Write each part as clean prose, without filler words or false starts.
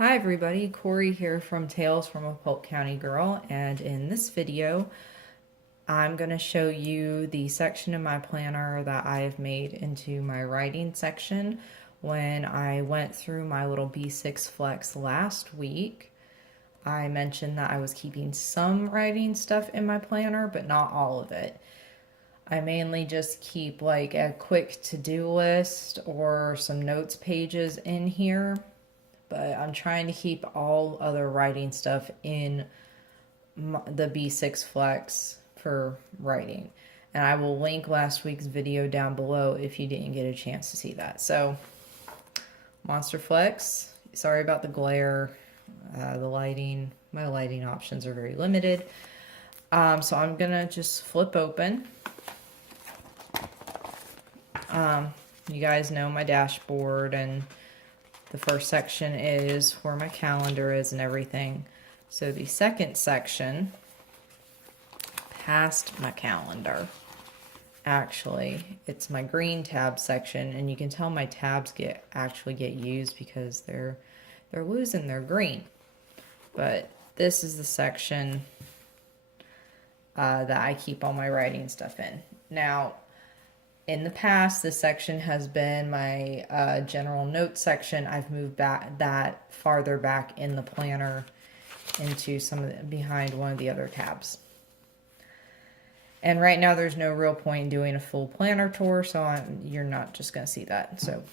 Hi everybody, Corey here from Tales from a Polk County Girl, and in this video I'm going to show you the section in my planner that I have made into my writing section. When I went through my little B6 Flex last week, I mentioned that I was keeping some writing stuff in my planner, but not all of it. I mainly just keep like a quick to-do list or some notes pages in here. But I'm trying to keep all other writing stuff in the B6 Flex for writing. And I will link last week's video down below if you didn't get a chance to see that. So, Monster Flex, sorry about the glare, the lighting. My lighting options are very limited. So I'm going to just flip open. You guys know my dashboard, and the first section is where my calendar is and everything. So the second section, past my calendar, actually, it's my green tab section, and you can tell my tabs actually get used because they're losing their green. But this is the section that I keep all my writing stuff in. Now, in the past, this section has been my general notes section. I've moved that farther back in the planner into behind one of the other tabs. And right now there's no real point in doing a full planner tour, so you're not just going to see that. So,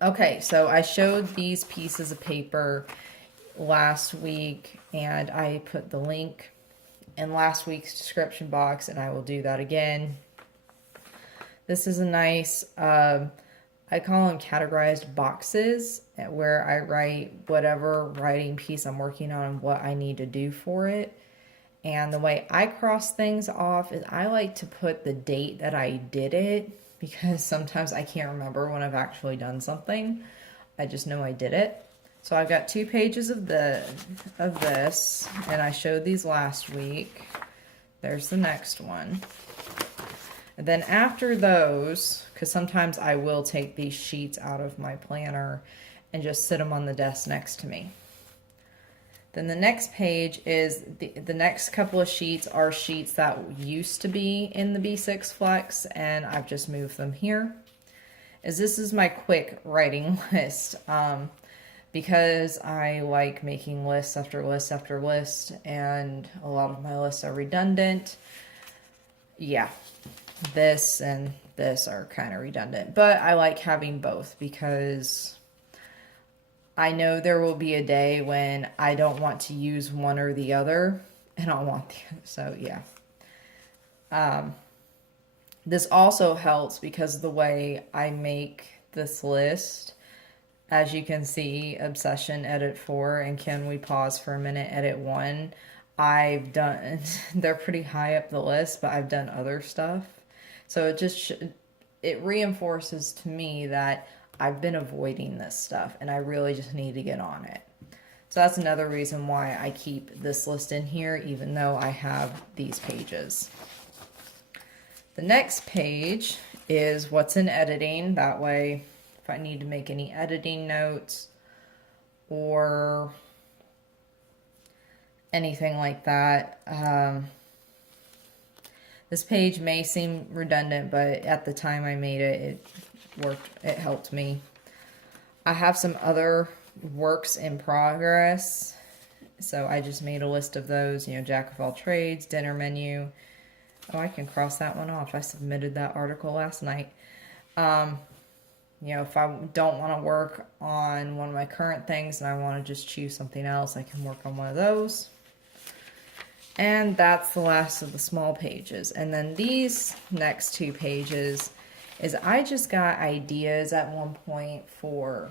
okay, so I showed these pieces of paper last week, and I put the link in last week's description box, and I will do that again. This is a nice, I call them categorized boxes, where I write whatever writing piece I'm working on and what I need to do for it. And the way I cross things off is I like to put the date that I did it, because sometimes I can't remember when I've actually done something. I just know I did it. So I've got 2 pages of this, and I showed these last week. There's the next one. And then after those, because sometimes I will take these sheets out of my planner and just sit them on the desk next to me. Then the next page is, the next couple of sheets are sheets that used to be in the B6 Flex, and I've just moved them here. This is my quick writing list, because I like making lists after list after list, and a lot of my lists are redundant. Yeah. This and this are kind of redundant, but I like having both because I know there will be a day when I don't want to use one or the other, and I'll want the other. So yeah. This also helps because of the way I make this list. As you can see, Obsession, Edit 4, and Can We Pause for a Minute, Edit 1. I've done, they're pretty high up the list, but I've done other stuff. So it reinforces to me that I've been avoiding this stuff, and I really just need to get on it. So that's another reason why I keep this list in here, even though I have these pages. The next page is what's in editing. That way, if I need to make any editing notes or anything like that. This page may seem redundant, but at the time I made it, it worked. It helped me. I have some other works in progress, so I just made a list of those. You know, Jack of all trades, dinner menu. Oh, I can cross that one off. I submitted that article last night. You know, if I don't want to work on one of my current things and I want to just choose something else, I can work on one of those. And that's the last of the small pages. And then these next 2 pages is I just got ideas at one point for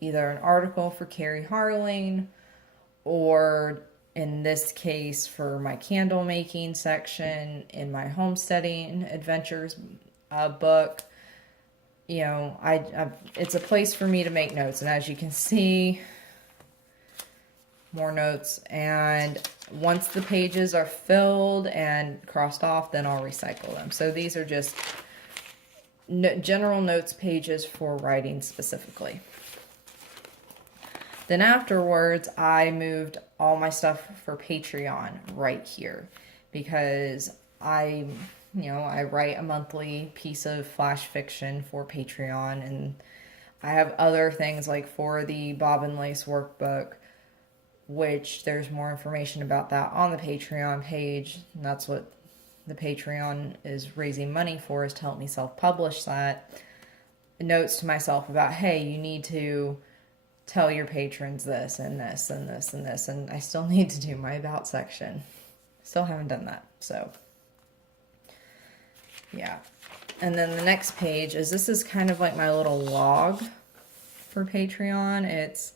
either an article for Carrie Harling, or in this case for my candle making section in my homesteading adventures book. You know, it's a place for me to make notes, and as you can see, more notes. And once the pages are filled and crossed off, then I'll recycle them. So these are just general notes pages for writing specifically. Then afterwards, I moved all my stuff for Patreon right here because I write a monthly piece of flash fiction for Patreon, and I have other things like for the Bob and Lace workbook, which there's more information about that on the Patreon page. And that's what the Patreon is raising money for, is to help me self-publish that. Notes to myself about, hey, you need to tell your patrons this and this and this and this, and I still need to do my about section. Still haven't done that, so yeah. And then the next page this is kind of like my little log for Patreon. It's,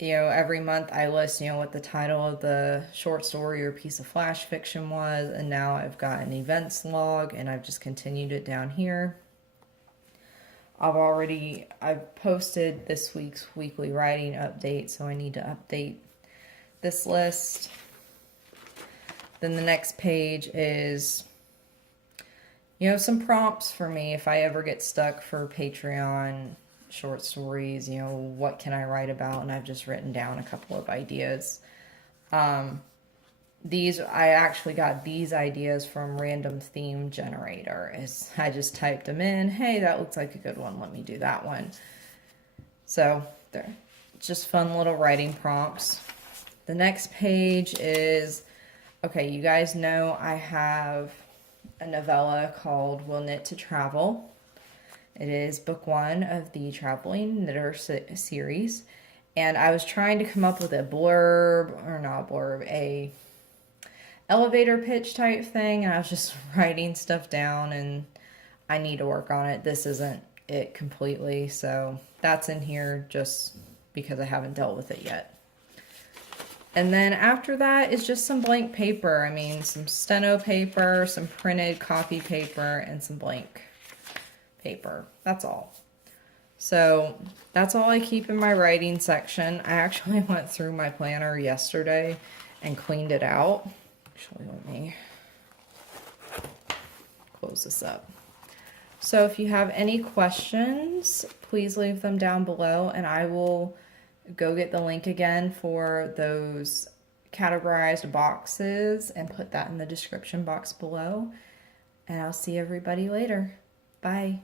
every month I list, what the title of the short story or piece of flash fiction was, and now I've got an events log, and I've just continued it down here. I've posted this week's weekly writing update, so I need to update this list. Then the next page is, some prompts for me if I ever get stuck for Patreon short stories, what can I write about? And I've just written down a couple of ideas. I actually got these ideas from Random Theme Generator. I just typed them in. Hey, that looks like a good one. Let me do that one. So they're just fun little writing prompts. The next page is, okay, you guys know I have a novella called Will Knit to Travel. It is book 1 of the Traveling Knitter series. And I was trying to come up with a a elevator pitch type thing, and I was just writing stuff down, and I need to work on it. This isn't it completely, so that's in here just because I haven't dealt with it yet. And then after that is just some blank paper. Some steno paper, some printed copy paper, and some blank paper. That's all. So that's all I keep in my writing section. I actually went through my planner yesterday and cleaned it out. Actually, let me close this up. So if you have any questions, please leave them down below, and I will go get the link again for those categorized boxes and put that in the description box below. And I'll see everybody later. Bye.